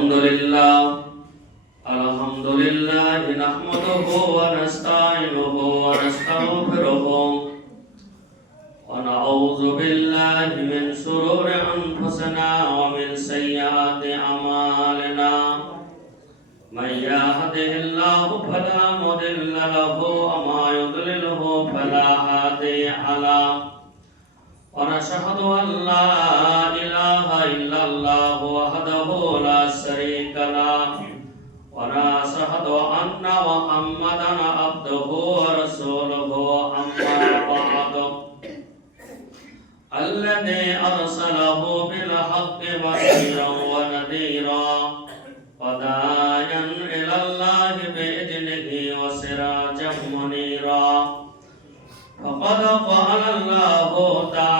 الحمد لله الحمد لله نحمده ونستعينه ونستغفره ونعوذ بالله من شرور أنفسنا ومن سيئات أعمالنا من يهده الله فلا مضل له وما يضلله فلا هادي له ونشهد أن لا أن محمدا عبده ورسوله أما بعد الذي أرسله بالحق بشيرا ونذيرا وداعيا إلى الله بإذنه وسراجا منيرا فقد قال الله تعالى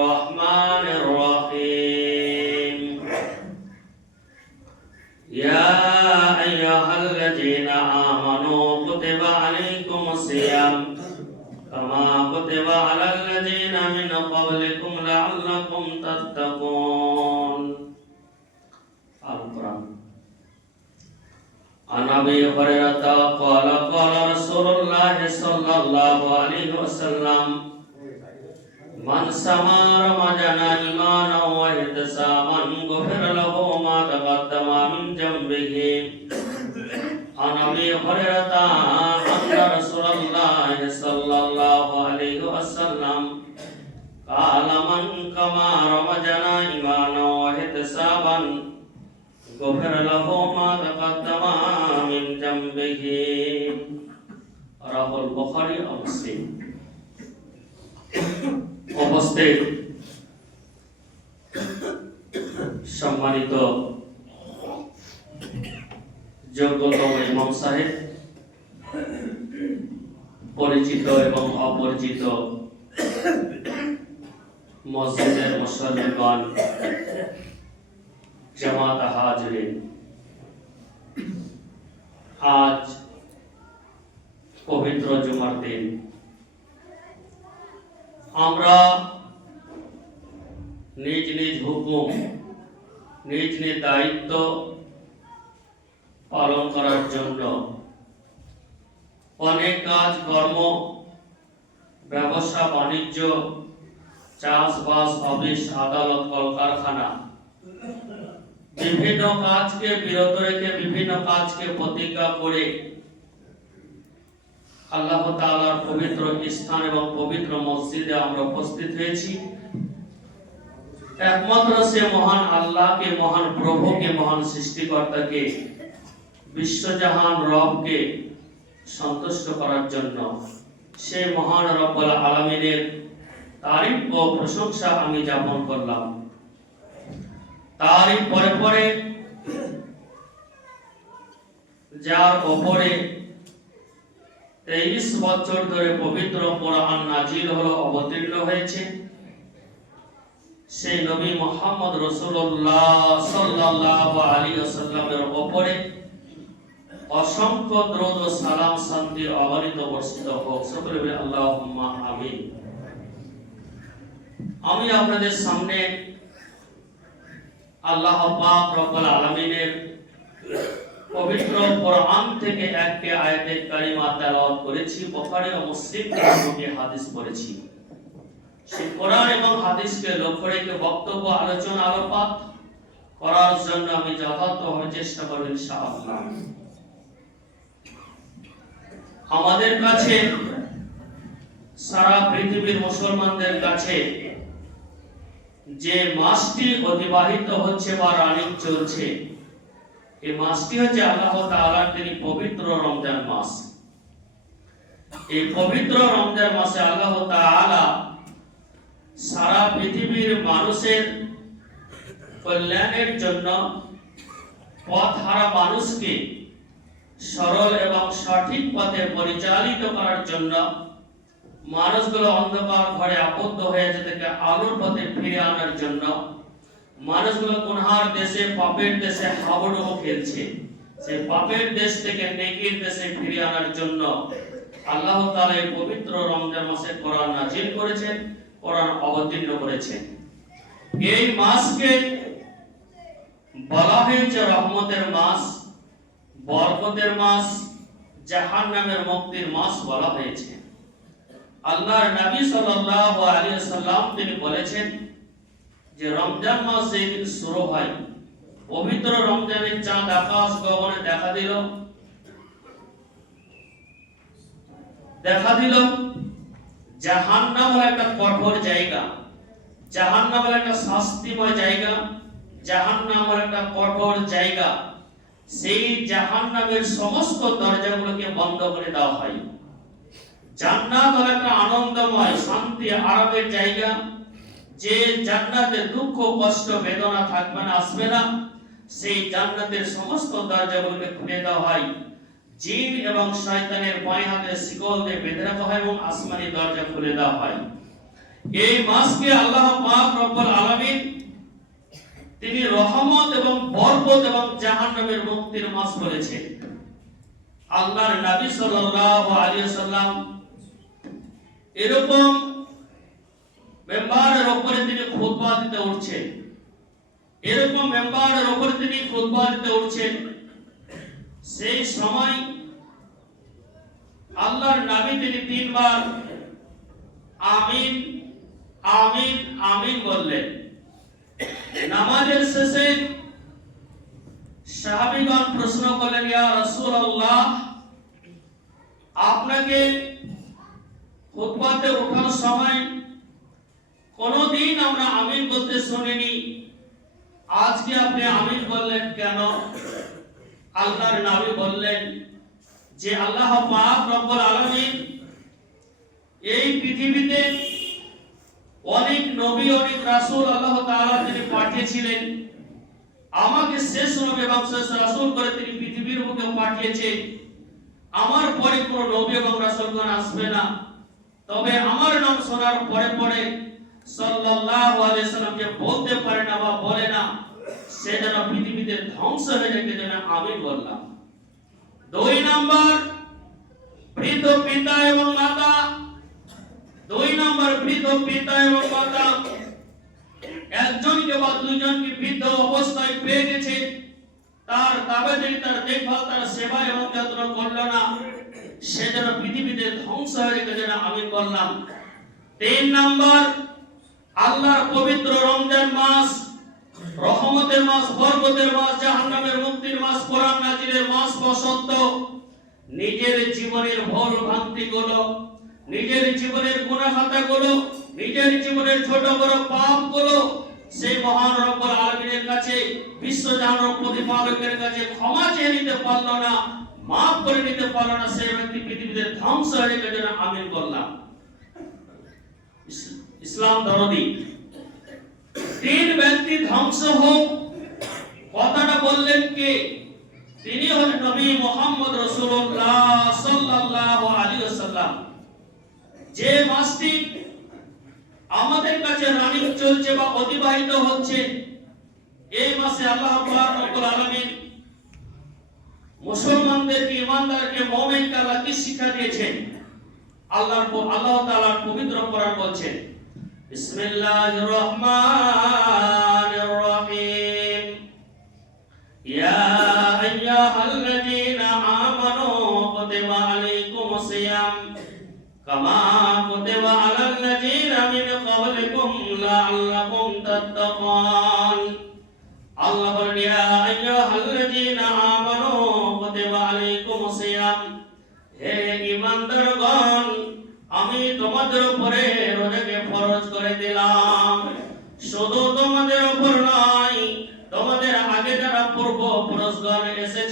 عن أبي هريرة قال قال رسول الله صلى الله عليه وسلم من سما رمضان إيمانا واحتسابا غفر له ما تقدم من ذنبه عن ابي هريره ان رسول الله صلى الله عليه وسلم قال من كما رمضان ايمانا واحتسابا غفر له ما تقدم من ذنبه رواه البخاري ومسلم উপস্থিত সম্মানিত যোগ্যতম ইমাম সাহেব পরিচিত এবং অপরিচিত মসজিদের মুসল্লিগণ জামাত হাজরিন আজ পবিত্র জুমার দিন আমরা নিজ নিজ হুকুম নিজ নিজ দায়িত্ব পালন করার জন্য অনেক কাজ কর্ম ব্যবসা বাণিজ্য চাষবাস অফিস আদালত কলকারখানা বিভিন্ন কাজকে বিরত রেখে বিভিন্ন কাজকে প্রতিজ্ঞা করে আল্লাহ তাআলার পবিত্র স্থান এবং পবিত্র মসজিদে আমরা উপস্থিত হয়েছি। একমাত্র সে মহান আল্লাহকে, মহান প্রভুকে, মহান সৃষ্টিকর্তাকে, বিশ্বজাহান রবকে সন্তুষ্ট করার জন্য সে মহান রব্বুল আলমিনের তারিফ ও প্রশংসা আমি যাপন করলাম। তারই পরে পরে যার ওপরে তেইশ বছর ধরে পবিত্র কোরআন অবতীর্ণ হয়েছে। সেই নবী মোহাম্মদ রসুল্লাহ সাল্লাল্লাহু আলাইহি ওয়াসাল্লামের উপরে অসংখ্য দ্রুত সালাম শান্তি অগণিত বর্ষিত হোক। সকলে আমিন। আমি আপনাদের সামনে আল্লাহ রব্বুল পবিত্র কোরআন থেকে তেলাওয়াত করেছি ও মুসলিম থেকে হাদিস পড়েছি। কোরআন এবং হাদিসকে লক্ষ্য রেখে বক্তব্য, আলোচনা আলোপাত করার জন্য আমি যথার্থভাবে চেষ্টা করব ইনশাআল্লাহ। আমাদের কাছে সারা পৃথিবীর মুসলমানদের কাছে যে মাসটি অতিবাহিত হচ্ছে বা রানিং চলছে এই মাসটি হচ্ছে আল্লাহ তাআলার তিনি পবিত্র রমজান মাস। এই পবিত্র রমজান মাসে আল্লাহ তাআলা সারা পৃথিবীর মানুষের কল্যাণের জন্য পথহারা মানুষকে সরল এবং সঠিক পথে পরিচালিত করার জন্য মানুষগুলো অন্ধকার ঘরে আবদ্ধ হয়ে যেতে আলোর পথে ফিরে আনার জন্য মানুষগুলো গুনহার দেশে, পাপের দেশে হাবুডুবু খেলছে। সেই পাপের দেশ থেকে নেকির দেশে ফিরিয়ে আনার জন্য আল্লাহ তাআলা এই পবিত্র রমজান মাসে কোরআন নাজিল করেছেন, কোরআন অবতীর্ণ করেছেন। এই মাসকে বলা হয়েছে রহমতের মাস, বরকতের মাস, জাহান্নামের মুক্তির মাস বলা হয়েছে। আল্লাহর নবী সাল্লাল্লাহু আলাইহি সাল্লাম তিনি বলেছেন যে রমজান মাস যেদিন শুরু হয়। পবিত্র রমজানের চাঁদ আকাশ গগনে দেখা দিল। দেখা দিল জাহান্নাম হলো একটা কঠোর জায়গা জাহান্নাম হলো একটা শাস্তিময় জায়গা জাহান্নাম হলো একটা কঠোর জায়গা। সেই জাহান্নামের সমস্ত দরজাগুলোকে বন্ধ করে দেওয়া হয়। জান্নাত হলো একটা আনন্দময়, শান্তি, আরামের জায়গা। যে জান্নাতে দুঃখ, কষ্ট, বেদনা থাকবে না, আসবে না। সেই জান্নাতের সমস্ত দরজাগুলোকে খুলে দেওয়া হয়। জিন এবং শয়তানের বাঁ হাতে শিকল দিয়ে বেঁধে রাখা হয় এবং আসমানি দরজা খুলে দেওয়া হয়। এই মাসকে আল্লাহ পাক রব্বুল আলামিন তিনি রহমত এবং বরকত এবং জাহান্নামের মুক্তির মাস বলেছেন। আল্লাহর নবী সাল্লাল্লাহু আলাইহি সাল্লাম এরকম মেম্বারের উপরে তিনি খুতবা দিতে উঠছেন এরকম মেম্বারের উপরে তিনি খুতবা দিতে উঠছেন সেই সময় আল্লাহর নবী তিনি তিনবার আমিন আমিন আমিন বললেন। নামাজের শেষে সাহাবীগণ প্রশ্ন করলেন, ইয়া রাসূলুল্লাহ, আপনাকে খুতবাতে ওঠার সময় কোনদিন আমরা আমিন বলতে শুনিনি। আজকে আপনি আমিন বললেন কেন? আল্লাহর নবী বললেন যে আল্লাহ পাক রব্বুল আলামিন এই পৃথিবীতে অনেক নবী, অনেক রাসূল আল্লাহ তাআলা তিনি পাঠিয়েছিলেন। আমাকে শেষ নবী এবং শেষ রাসূল করে তিনি পৃথিবীর বুকে পাঠিয়েছেন। আমার পরে কোনো নবী এবং রাসূলগণ আসবে না। তবে আমার নাম শোনার পরে পরে সাল্লাল্লাহু আলাইহি বলতে পারে না বা বলে না, সে যেন পৃথিবীতে ধ্বংস হয়ে যায় যেন আমি বললাম। দুই বৃদ্ধ পিতা এবং মাতা। দুই নাম্বার বৃদ্ধ পিতা এবং মাতা। একজনকে বা দুজনকে বৃদ্ধ অবস্থায় পেয়ে গেছে। তার তাবেদারি তার দেখভাল, তার সেবা এবং যত্ন করল না। সে যেন পৃথিবীতে ধ্বংস হয়ে গেছে আমি বললাম। তিন নাম্বার, আল্লাহর পবিত্র রমজান মাস, রহমতের মাস, বরকতের মাস, জাহান্নামের মুক্তির মাস, কোরআন নাজিরের মাস বসন্ত। নিজের জীবনের ভুল ভ্রান্তি গুলো নিজের জীবনের গুণাখাতা গুলো নিজের জীবনের ছোট বড় পাপগুলো সেই মহান রব্বুল আলামিনের কাছে বিশ্বজাহানের প্রতিপালকের কাছে ক্ষমা চেয়ে নিতে পারল না। মাফ করে নিতে পারল না সেই ব্যক্তি পৃথিবীতে ধ্বংস হয়ে গেছে না আমিন বললাম ইসলাম দরদি তিন ব্যক্তি ধ্বংস হোক, কথাটা বললেন কে? তিনি হলেন নবী মোহাম্মদ রসুল্লাহ সাল্লাল্লাহু আলাইহি ওয়াসাল্লাম। যে মাসটি আমাদের কাছে রানিং চলছে বা অতিবাহিত হচ্ছে, এই মাসে আল্লাহ পাক রব্বুল আলামিন মুসলমানদেরকে, ইমানদারকে মুমিনকে আল্লাহ কি শিক্ষা দিয়েছেন? আল্লাহর আল্লাহ তাআলার পবিত্র কোরআন বলছেন বিসমিল্লাহির রহমানির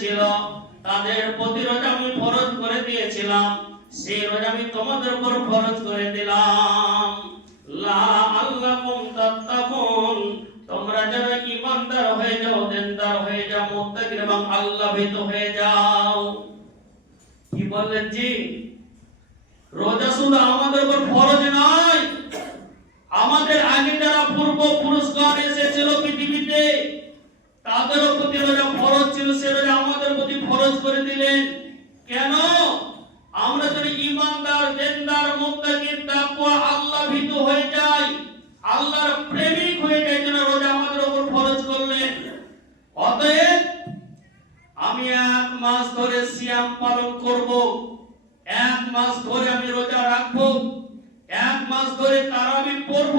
এসেছিল তাদের প্রতি রোজা আমি ফরজ করে দিয়েছিলাম, সেই রোজা আমি তোমাদের উপর ফরজ করে দিলাম। লা তাত্তাকুন, তোমরা যেন ঈমানদার হয়ে যাও, দিনদার হয়ে যাও মুত্তাকি এবং আল্লাহ ভীত হয়ে যাও। কি বললেন জি? রোজা শুধু আমাদের উপর ফরজ নয়, আমাদের আগে যারা পূর্ব পুরুষগণ এসেছিল পৃথিবীতে তাদের প্রতি রোজা ফরজ ছিল, সে রোজা আমাদের ফরজ করে দিলেন, কেন? আমরা যদি ইমানদার, দেনদার মুত্তাকিন তাকওয়া আল্লাহ ভীতু হয়ে যাই, আল্লাহর প্রেমিক হয়ে যাই, যেন রোজা আমাদের উপর ফরজ করলেন। অতএব আমি এক মাস ধরে সিয়াম পালন করব, এক মাস ধরে আমি রোজা রাখব, এক মাস ধরে তারাবি পড়ব,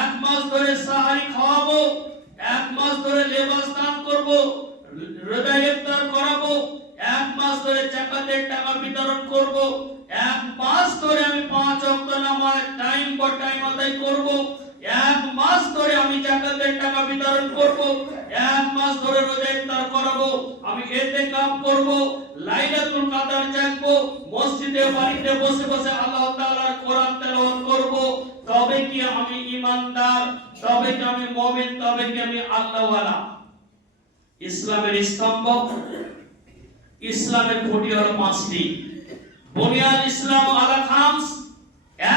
এক মাস ধরে সাহারি খাওয়াবো, এক মাস ধরে লেবাস দান করব, রোজা ইফতার করাবো, এক মাস ধরে জাকাতের টাকা বিতরণ করব, এক মাস ধরে আমি পাঁচ ওয়াক্ত নামাজ টাইম পর টাইম আদায় করব, এক মাস ধরে আমি জাকাতের টাকা বিতরণ করব, এক মাস ধরে রোজা ইফতার করাবো, আমি এতে কাম করব, লাইলাতুল কাদার জাগবো, মসজিদে, বাড়িতে বসে বসে আল্লাহ তাআলার কোরআন তেলাওয়াত করব, তবে কি আমি ঈমানদার, তবে কি আমি মুমিন, তবে কি আমি আল্লাহওয়ালা। ইসলামের স্তম্ভ ইসলামের খুঁটি হলো পাঁচটি। বুনিয়াদ ইসলাম আলা খামস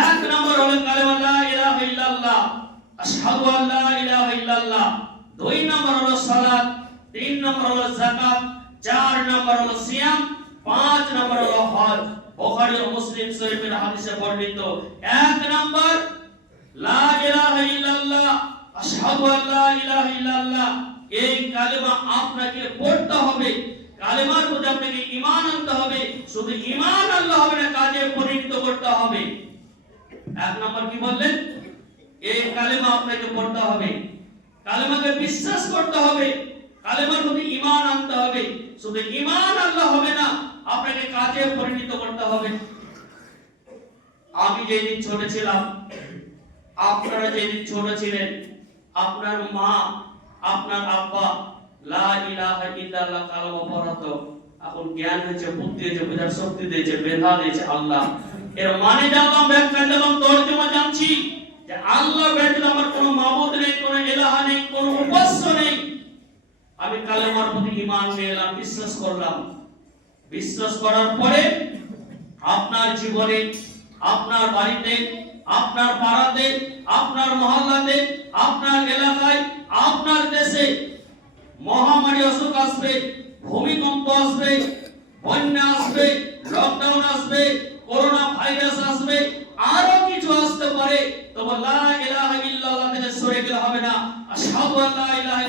এক নম্বর হলো কালেমা লা ইলাহা ইল্লাল্লাহ। আশহাদু আল্লা ইলাহা ইল্লাল্লাহ। দুই নম্বর হলো সালাত, তিন নম্বর হলো যাকাত, চার নম্বর হলো সিয়াম, পাঁচ নম্বর হলো হজ। বুখারী ও মুসলিম শরীফের হাদিসে বর্ণিত, এক নম্বর, লা ইলাহা ইল্লাল্লাহ। আশহাদু আল্লা ইলাহা ইল্লাল্লাহ। এই কালেমা আপনাকে পড়তে হবে। কালেমার প্রতি আপনাকে ঈমান আনতে হবে, শুধু ঈমান আল্লাহ হবে না, কাজে পরিণত করতে হবে। এক নম্বর কি বললেন? এই কালেমা আপনাকে পড়তে হবে। কালেমাকে বিশ্বাস করতে হবে। কালেমার প্রতি ঈমান আনতে হবে। শুধু ঈমান আল্লাহ হবে না, আপনাকে কাজে পরিণত করতে হবে। আমি যেদিন ছোট ছিলাম, আপনারা যেদিন ছোট ছিলেন, আপনার মা, আপনার আব্বা মানে আমি কালেমার প্রতি ঈমান নিয়ে বিশ্বাস করলাম। বিশ্বাস করার পরে আপনার জীবনে, আপনার বাড়িতে, আপনার পাড়াতে, আপনার মহল্লাতে, আপনার এলাকায়, আপনার দেশে মহামারী অসুখ আসবে, ভূমিকম্প আসবে, বন্যা আসবে লকডাউন আসবে করোনা ভাইরাস আসবে, আরও কিছু আসতে পারে। লা ইলাহা ইল্লাল্লাহ থেকে সরে গেলে হবে না। আশহাদু আল্লা ইলাহা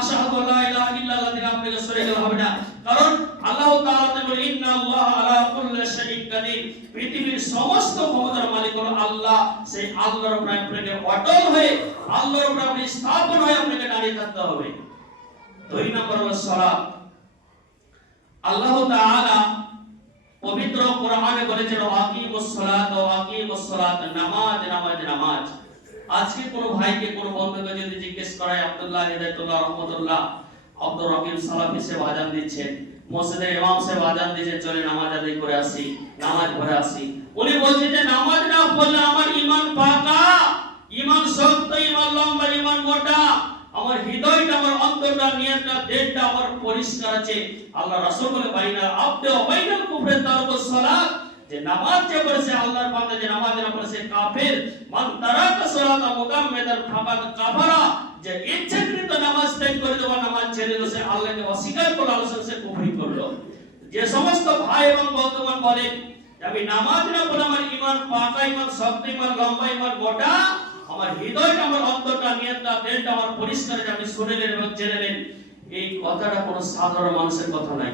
আশহাদু আল্লা ইলাহা ইল্লাল্লাহ থেকে আপনাকে সরে গেলে হবে না। কারণ আল্লাহ তাআলা বলে ইন্না আল্লাহ আলা কুল্লি শাইইন কাদির। পৃথিবীর সমস্ত ক্ষমতার মালিক হলো আল্লাহ। সেই আল্লাহর উপরে আপনাকে অটল হয়ে, আল্লাহর আপনি স্থাপন হয়ে আপনাকে দাঁড়িয়ে থাকতে হবে। দুই নম্বর সালাত আল্লাহ তাআলা পবিত্র কোরআনে বলেছেন আকিমুস সালাত ও আকিমুস সালাত নামাজ নামাজ নামাজ। আজকে কোন ভাইকে, কোন বন্ধুকে যদি জিজ্ঞেস করায়, আব্দুল্লাহ হিদায়াতুল্লাহ, রহমতুল্লাহ, আব্দুর রহিম সালাফি সে আজান দিচ্ছেন, মসজিদের ইমাম সে আজান দিয়েছে চলে নামাজ আদায় করে আসি, নামাজ পড়ে আসি। উনি বলছেন যে, নামাজ না পড়লে আমার ঈমান পাকা, ঈমান শক্ত, ঈমান লম্বা, ঈমান মোটা। আমার হৃদয়টা, আমার অন্তরটা, নিয়তটা, দেহটা আমার পরিষ্কার আছে। আল্লাহ রাসূল বলে, বাইনা আব্দে ওবাইনাল কুফরে তারকুস সালাত। যে নামাজ যে পড়েছে, আল্লাহর বান্দা যে নামাজ না পড়েছে কাফের। মান তারাকা সালাতা মুকাম্মিদান ফাকাদ কাফারা। যে ইচ্ছাকৃত নামাজ ত্যাগ করে দেওয়া নামাজ ছেড়ে সে আল্লাহকে অস্বীকার করল আল্লাহ সে কুফরি করল। যে সমস্ত ভাই এবং বন্ধুগণ বলেন আমি নামাজ না পড়ে আমার ঈমান পাকা, ঈমান শক্ত, ঈমান লম্বা, ঈমান মোটা আমার হৃদয়টা, আমার অন্তরটা, নিয়তটা দেহটা আমার পরিষ্কার আপনি শুনেলেন এবং জেনেলেন এই কথাটা কোনো সাধারণ মানুষের কথা নাই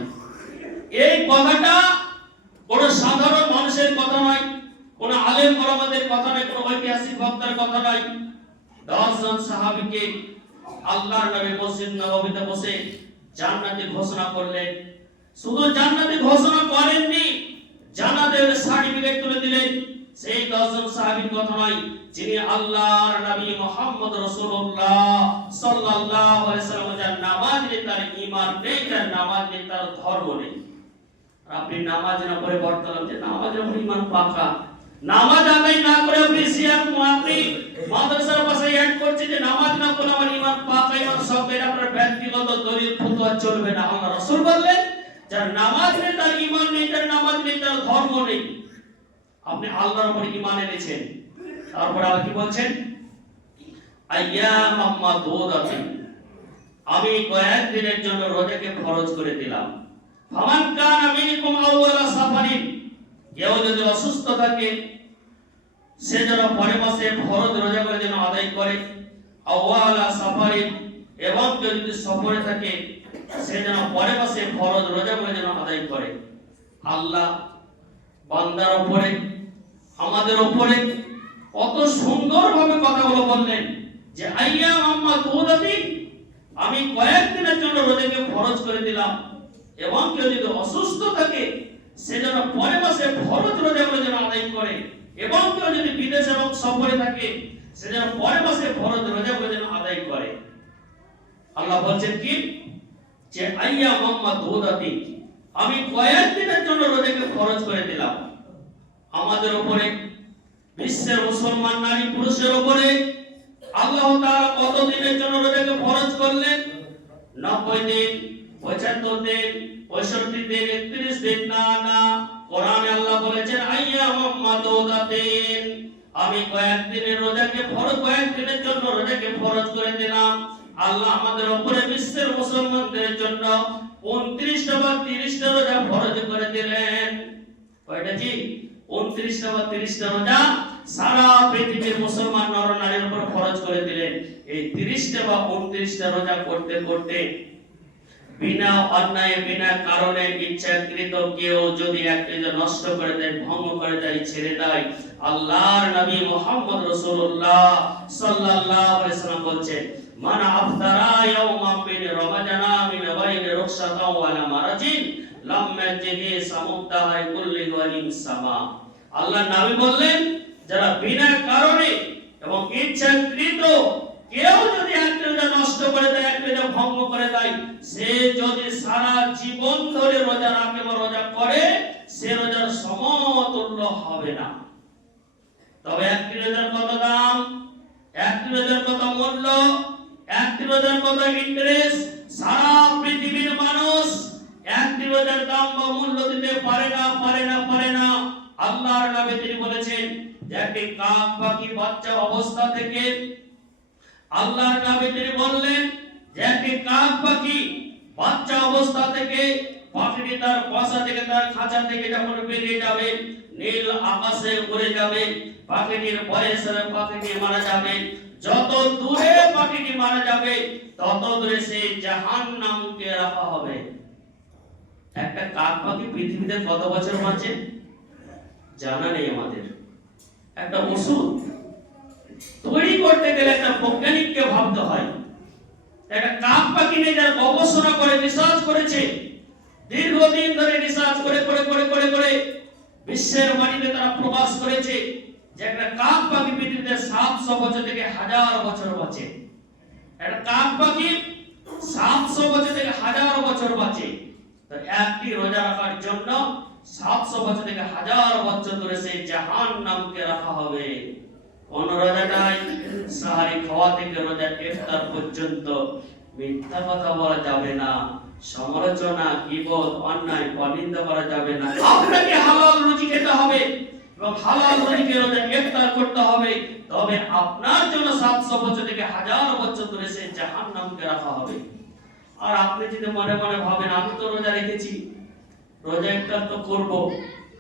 এই কথাটা কোন সাধারণ মানুষের কথা নয়, কোন আলেম ওলামাদের কথা নয়, কোন ঐতিহাসিক বক্তার কথা নয়। দশজন সাহাবীকে আল্লাহর নবী মসজিদ নববীতে বসে জান্নাতে ঘোষণা করলেন। শুধু জান্নাতে ঘোষণা করেননি, জান্নাতের সার্টিফিকেট তুলে দিলেন। সেই দশজন সাহাবীর কথা নয় যিনি আল্লাহর নবী মুহাম্মদ রাসূলুল্লাহ সাল্লাল্লাহু আলাইহি সাল্লাম যার নামাজ নেই, তার ঈমান নেই যার নামাজ নেই, তার ধর্ম নেই। আপনি নামাজ না পড়ে বর্তমান যে নামাজ আপনি ইমান পাকা, নামাজ আদায় না করে আপনি সিয়াম আপনি মাদ্রাসার পাশে অ্যাড করছে যে নামাজ না পড়লে আমার ইমান পাকা ইমান সব এটা আপনার ব্যক্তিগত দলিল, ফতোয়া চলবে না। আল্লাহ রাসূল বললেন, যার নামাজ নেই, তার ইমান নেই, তার নামাজ নেই, তার ধর্ম নেই। আপনি আল্লাহর উপর ইমান এনেছেন। তারপর আবার কি বলছেন? আমি কয়েক দিনের জন্য রোজাকে ফরজ করে দিলাম। ফামান আউয়ালা কেউ যদি অসুস্থ থাকে, সে যেন পরে মাসে ফরজ রোজা করে যেন আদায় করে। আওয়ালা সাফারিন। এবং কেউ যদি সফরে থাকে, সে যেন পরে মাসে ফরজ রোজা করে যেন আদায় করে। আল্লাহ বান্দার উপরে, আমাদের উপরে কত সুন্দরভাবে কথাগুলো বললেন যে, আইয়া আম্মা তুদাতি আমি কয়েকদিনের জন্য রোজাকে ফরজ করে দিলাম। এবং কেউ যদি অসুস্থ থাকে, সে যেন পরে মাসে ফরজ রোজাগুলো যেন আদায় করে। এবং কেউ যদি বিদেশ এবং সফরে থাকে, সে যেন পরে মাসে ফরজ রোজাগুলো যেন আদায় করে। আল্লাহ বলছেন কি? যে, আইয়া মাম্মা দুদাতি আমি কয়েকদিনের জন্য রোজাকে ফরজ করে দিলাম। আমাদের উপরে বিশ্বের মুসলমান নারী পুরুষের উপরে আল্লাহ তাআলা কত দিনের জন্য রোজাকে ফরজ করলেন? নব্বই দিন, পঁচাত্তর দিন, পঁয়ষট্টি দিন, একত্রিশ দিন? না না। কোরআনে আল্লাহ বলেছেন আমি কয়েকদিনের রোজাকে ফরজ কয়েকদিনের জন্য রোজাকে ফরজ করে দিলাম। আল্লাহ আমাদের উপরে বিশ্বের মুসলমানদের জন্য উনত্রিশটা বা তিরিশটা রোজা ফরজ করে দিলেন। কয়টা জি উনত্রিশটা বা তিরিশটা রোজা সারা পৃথিবীর মুসলমান নর নারীর উপর খরচ করে দিলেন। এই তিরিশটা বা উনত্রিশটা রোজা করতে করতে বিনা অন্যায়, বিনা কারণে ইচ্ছাকৃত কেউ যদি একটি নষ্ট করে দেয়, ভঙ্গ করে দেয়, ছেড়ে দেয়, আল্লাহর নবী বলছেন, মান আফতারা ইয়াওমা মিন ওয়ালা মারাজিন লাম কুল্লি সামা। আল্লাহ নবী বললেন যারা বিনা কারণে এবং ইচ্ছাকৃত কেউ যদি রোজা নষ্ট করে দেয় রোজা ভঙ্গ করে দেয়, সে যদি সারা জীবন ধরে রোজা রাখে বা রোজা করে, সে রোজার সমতুল্য হবে না। তবে রোজার কত দাম? রোজার কত মূল্য? রোজার কত ইন্টারেস্ট সারা পৃথিবীর মানুষ রোজার দাম বা মূল্য দিতে পারে না পারে না পারে না। আল্লাহর নবী তিনি বলেছেন একটি কাক পাখি বাচ্চা অবস্থা থেকে আল্লাহর নবী তিনি বললেন যে একটি কাক পাখি বাচ্চা অবস্থা থেকে পাখিটি তার বাসা থেকে তার খাঁচা থেকে যখন বেরিয়ে যাবে, নীল আকাশে উড়ে যাবে, পাখিটির বয়সে পাখিটি মারা যাবে। যত দূরে পাখিটি মারা যাবে, তত দূরে সে জাহান্নামকে রাখা হবে। একটা কাক পাখি পৃথিবীতে কত বছর বাঁচে? জানা নেই আমাদের। একটা ওষুধ তৈরি করতে গেলে একটা বৈজ্ঞানিককে ভাবতে হয়। একটা কাক পাখি নিয়ে যারা গবেষণা করে রিসার্চ করেছে, দীর্ঘদিন ধরে রিসার্চ করে করে করে করে করে বিশ্বের মাটিতে তারা প্রকাশ করেছে যে একটা কাক পাখি পৃথিবীতে সাতশো বছর থেকে হাজার বছর বাঁচে। একটা কাক পাখি সাতশো বছর থেকে হাজার বছর বাঁচে। তো একটি রোজা রাখার জন্য সাতশো বছর থেকে হাজার বছর ধরে সেই জাহান নামকে রাখা হবে। কোন রোজাটাই সাহারি খাওয়া থেকে রোজা ইফতার পর্যন্ত মিথ্যা কথা বলা যাবে না, সমালোচনা কিবত অন্যায় পনিন্দা করা যাবে না। আপনাকে হালাল রুজি খেতে হবে এবং হালাল রুজিকে রোজা ইফতার করতে হবে। তবে আপনার জন্য সাতশো বছর থেকে হাজার বছর ধরে সেই জাহান্নামকে রাখা হবে। আর আপনি যদি মনে মনে ভাবেন, আমি তো রোজা রেখেছি রোজা ইফতার তো করব।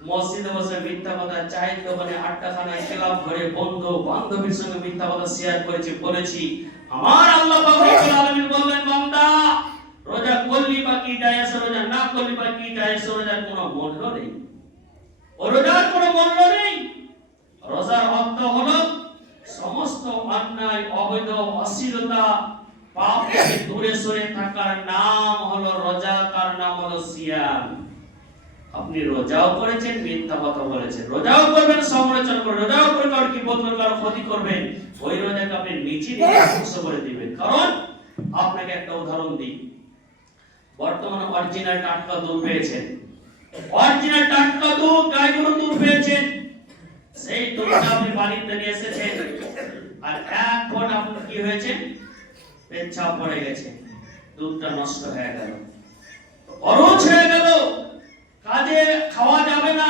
মসজিদে বসে মিথ্যা কথা চায়ের দোকানে আটটা খানায় ক্লাব ঘরে বন্ধু বান্ধবীর সঙ্গে মিথ্যা কথা শেয়ার করেছি বলেছি আমার আল্লাহ পাক রব্বুল আলামিন বললেন বান্দা রোজা করলি বা কি যায় রোজা না করলি বা কি যায় রোজার কোনো মূল্য নেই। ও রোজার কোনো মূল্য নেই। রোজার অর্থ হলো সমস্ত অন্যায় অবৈধ অশ্লীলতা পাপ থেকে দূরে সরে থাকার নাম হলো রোজা তার নাম হলো সিয়াম। আপনি রোজাও করেছেন মিথ্যা কথা বলেছেন। রোজাও করবেন সমালোচনা করবেন রোজাও করে কারও কি বলবেন কারও ক্ষতি করবেন? ওই রোজাকে আপনি নিচে ধ্বংস করে দিবেন। কারণ আপনাকে একটা উদাহরণ দিই। বর্তমানে অরিজিনাল টাটকা দুধ পেয়েছেন। অরিজিনাল টাটকা দুধ গাইগুলো দুধ পেয়েছেন? সেই দুধটা আপনি বাড়িতে নিয়ে এসেছেন। আর এক ফোঁট আপনার কি হয়েছে পেচ্ছাপ পড়ে গেছে। দুধটা নষ্ট হয়ে গেল। অরুচ হয়ে গেল। কাজে খাওয়া যাবে না,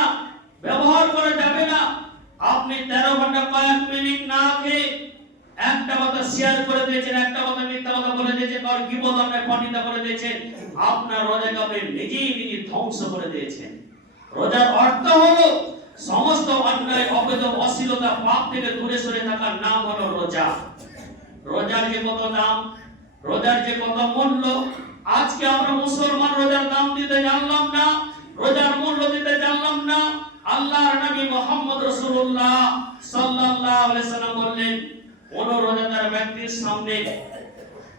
ব্যবহার করা যাবে না। আপনি তেরো ঘণ্টা কয়েক মিনিট না খেয়ে একটা কথা শেয়ার করে দিয়েছেন, একটা কথা মিথ্যা কথা বলে দিয়েছেন আর গিবত আপনি পণ্ডিত করে দিয়েছেন। আপনার রোজাকে আপনি নিজেই নিজে ধ্বংস করে দিয়েছেন। রোজার অর্থ হলো সমস্ত অন্যায়, অবৈধ, অশ্লীলতা, পাপ থেকে দূরে সরে থাকার নাম হলো রোজা। রোজার যে কত দাম, রোজার যে কত মূল্য, আজকে আমরা মুসলমান রোজার দাম দিতে জানলাম না রোজার মূল্য দিতে জানলাম না আল্লাহর নবী মোহাম্মদ রাসূলুল্লাহ সাল্লাল্লাহু আলাইহি সাল্লাম বললেন কোন রোজাদার ব্যক্তির সামনে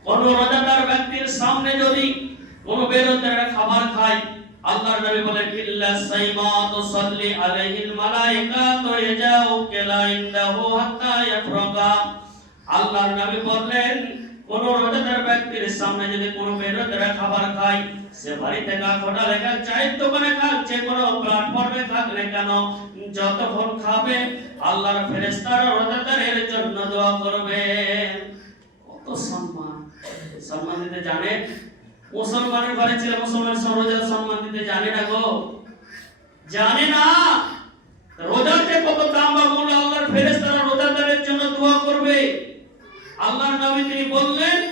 কোন রোজাদার ব্যক্তির সামনে যদি কোন বেরোজগার খাবার খায় আল্লাহর নবী বলেন ইল্লা সাইমা তুসাল্লি আলাইহিল মালাইকাতু ইয়াজাউ কেলা ইনদাহু হাত্তা ইয়াফরাগা আল্লাহর নবী বললেন কোন রোজাদার ব্যক্তির সামনে যদি কোন বেরোজগার খাবার খায় সে বাড়িতে কাক হোটেলে কাক চায়ের দোকানে কাক যে কোনো প্ল্যাটফর্মে না কেন? যতক্ষণ খাবে, আল্লাহর ফেরেশতারা রোজাদারের জন্য দোয়া করবে। কত সম্মান। সম্মান দিতে জানে? মুসলমানের ঘরে ছেলে মুসলমান সব রোজার সম্মান দিতে জানে না গো। জানে না? রোজার যে কত দাম বা মূল্য আল্লাহর ফেরেশতারা রোজাদারের জন্য দোয়া করবে। আল্লাহর নবী তিনি বললেন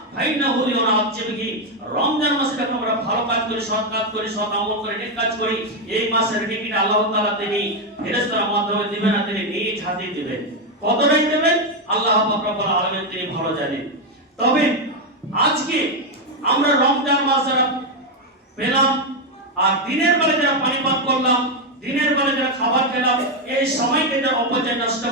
রমজান মাসে ভালো কাজ করি এই মাসের আল্লাহ তাআলা তিনি ফেরেশতার মাধ্যমে দিবেন কতটাই দেবেন? আল্লাহ রব্বুল তিনি ভালো জানেন। তবে আজকে আমরা রমজান মাস যারা পেলাম আর দিনের বেলা যারা পানি পান করলাম দিনের বেলা যারা খাবার খেলাম, এই সময়কে যারা অপচয় নষ্ট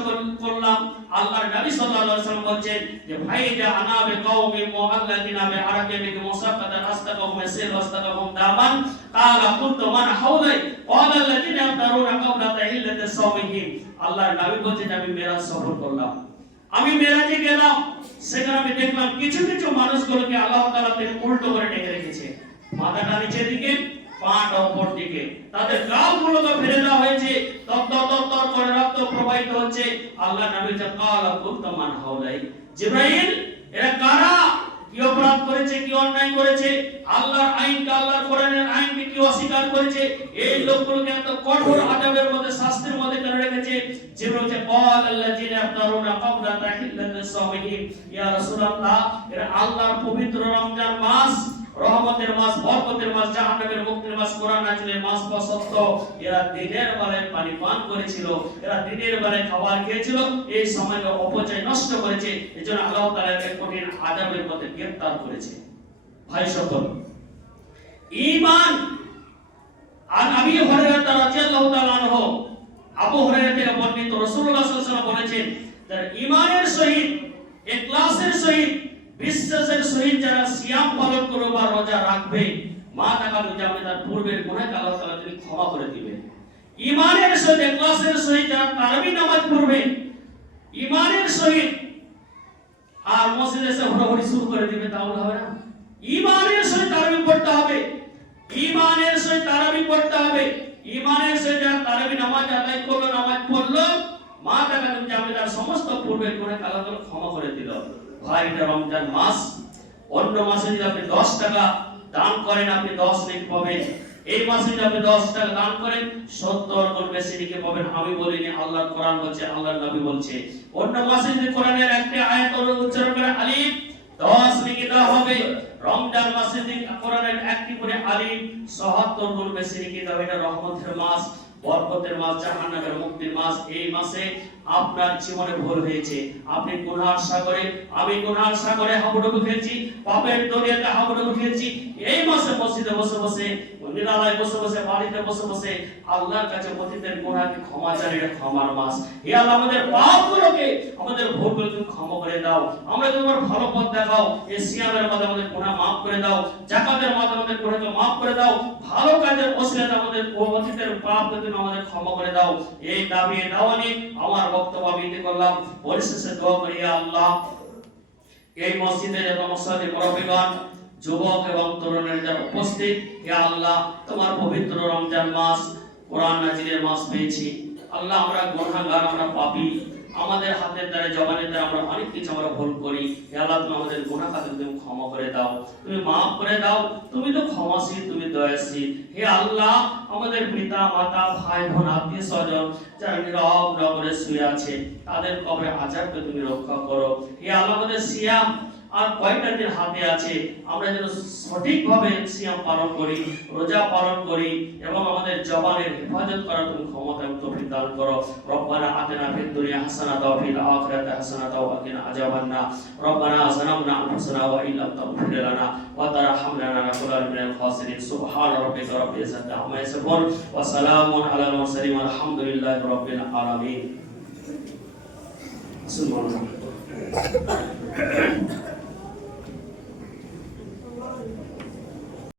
করলাম, আল্লাহর নবী সাল্লাল্লাহু আলাইহি ওয়াসাল্লাম বলছেন যে, ভাই যা আনাবে কওমি মুআল্লাদিনা আরাকে বিকে মুসাফাতান আস্তাকাহুম সিল আস্তাকাহুম দামান, কালা কুনতু মান হাওলাই ক্বালা আল্লাযিনা ইয়াফতারুনা ক্বাবলা তাহিল্লাতি সাওমিহিম। আল্লাহর নবী বলছেন আমি মেরাজ সফর করলাম। আমি মেরাজে গেলাম। সেখানে আমি দেখলাম কিছু কিছু মানুষগুলোকে আল্লাহ তাআলা তিনি উল্টো করে ডেকে রেখেছে। মাথাটা নিচের দিকে পাটা উপর দিকে তাদের গালগুলো তো ফেলে দেওয়া হয়েছে। তত্তর তত্তর করে, রক্ত প্রবাহিত হচ্ছে। আল্লাহ নবী কালা কুফতামান হাওলাই। জিব্রাইল, এরা কারা? কি অপরাধ করেছে, কি অন্যায় করেছে? আল্লাহর আইনকে, আল্লাহর কোরআনের আইনকে কি অস্বীকার করেছে? এই লোকগুলোকে এত কঠোর আযাবের মধ্যে, শাস্তির মধ্যে কেন রেখেছে? যে বলছে ক্বাল আল্লাযিনা ইয়াফতারুনা ক্বাবলা তাহিল্লাতিস সাওমিহিম ইয়া রাসূলুল্লাহ, এরা আল্লাহর পবিত্র রমজান মাস রহমতের মাস বরকতের মাস, জাহান্নামের মুক্তির মাস, কোরআন নাজিলের মাস পছন্দ এরা দিনের বেলায় পানি পান করেছিল, এরা দিনের বেলায় খাবার খেয়েছিল, এই সময়কে অপচয় নষ্ট করেছে, এজন্য আল্লাহ তাআলা এর কঠিন আযাবের মধ্যে গ্রেফতার করেছে। ভাই সকল, ঈমান, আর আবি হুরায়রা রাদিয়াল্লাহু তাআলা আনহু, আবু হুরায়রা থেকে বর্ণিত রাসূলুল্লাহ সাল্লাল্লাহু আলাইহি বলেছেন তার ঈমানের সহিত, ইখলাসের সহিত বিশ্বাসের সহিত যারা সিয়াম পালন করবে বা রোজা রাখবে, মা তাকাল যাবে তার পূর্বের গুনাহকে আল্লাহ তাআলা তিনি ক্ষমা করে দিবেন। ইমানের সহিত ইখলাসের সহিত যারা তারাবি নামাজ পড়বে, ইমানের সহিত আর মসজিদে এসে হুড়োহুড়ি শুরু করে দিবে তাহলে হবে না। ঈমানের সহিত তারাবি পড়তে হবে। ঈমানের সহিত তারাবি পড়তে হবে। ঈমানের সহিত যারা তারাবি নামাজ আদায় করল, নামাজ পড়ল, মা তাকা তুমি যাবে তার সমস্ত পূর্বের গুণে আল্লাহ তাআলা ক্ষমা করে দিল। ভাই এটা রমজান মাস, অন্য মাসে যদি আপনি দশ টাকা দান করেন, আপনি দশ নেকি পাবেন। এই মাসে যদি আপনি দশ টাকা দান করেন, সত্তর গুণ বেশি নেকি পাবেন। আমি বলিনি আল্লাহ কোরআন বলছে, আল্লাহর নবী বলছে। অন্য মাসে যদি কোরআনের একটি আয়াত উচ্চারণ করে, আলিফ, দশ নেকি দেওয়া হবে। রমজান মাসে যদি কোরআনের একটি করে আলিফ সহাত্তর গুণ বেশি নেকি দেওয়া এটা রহমতের মাস। বরকতের মাস, জাহান্নামের মুক্তির মাস, এই মাসে আপনার জীবনে ভুল হয়েছে। আপনি গুনার সাগরে, আমি গুনার সাগরে হাবুডুবু খেয়েছি পাপের দরিয়াতে হাবুডুবু খেয়েছি এই মাসে মসজিদে বসে বসে নিরালায় বসে বসে, বাড়িতে বসে বসে আল্লাহর কাছে পতিতের গুনাহকে ক্ষমা চাই ক্ষমার মাস। হে আল্লাহ, আমাদের পাপগুলোকে আমাদের ভুলগুলোকে ক্ষমা করে দাও। আমরা তোমার ভালো পথ দেখাও এই সিয়ামের মধ্যে আমাদের গুনাহ মাফ করে দাও, জাকাতের মধ্যে আমাদের গুনাহকে মাফ করে দাও, ভালো কাজের ওসিলাতে আমাদের অতীতের পাপকে তুমি আমাদের ক্ষমা করে দাও। এই দাবি, এই দাওয়া নিয়ে আমার বক্তব্য আমি করলাম। পরিশেষে দোয়া করি আল্লাহ, এই মসজিদে যত মুসল্লি মুরব্বিগণ যুবক এবং তরুণের যারা উপস্থিত, হে আল্লাহ, তোমার পবিত্র রমজান মাস, কোরআন নাজিরের মাস পেয়েছি। আল্লাহ, আমরা গুনাহগার, আমরা পাপী। আমাদের হাতের দ্বারা, জবানের দ্বারা আমরা অনেক কিছু আমরা ভুল করি। হে আল্লাহ, তুমি আমাদের গুনাহ খাতে তুমি ক্ষমা করে দাও। তুমি মাফ করে দাও। তুমি তো ক্ষমাশীল, তুমি দয়াশীল। হে আল্লাহ, আমাদের পিতা, মাতা, ভাই, বোন, আত্মীয় স্বজন, যারা নীরব নগরে শুয়ে আছে, তাদের কবরে আজাবকে তুমি রক্ষা করো। হে আল্লাহ, আমাদের সিয়াম আর কয়টা দিন হাতে আছে, আমরা যেন সঠিকভাবে সিয়াম পালন করি, রোজা পালন করি, এবং আমাদের জবানের হেফাজত করার তুমি ক্ষমতা এবং তৌফিক দান করো। রব্বানা আতিনা ফিদ দুনিয়া হাসানাতা ওয়া ফিল আখিরাতি হাসানাতা ওয়া কিনা আযাবান নার। রব্বানা যালামনা আনফুসানা ওয়া ইন লাম তাগফির লানা ওয়া তারহামনা লানাকুনান্না মিনাল খাসিরিন। সুবহান রাব্বিকা রাব্বিল ইজ্জাতি আম্মা ইয়াসিফুন। ওয়া সালামুন আলাল মুরসালিন। আলহামদুলিল্লাহি রাব্বিল আলামিন। সুবহানাল্লাহ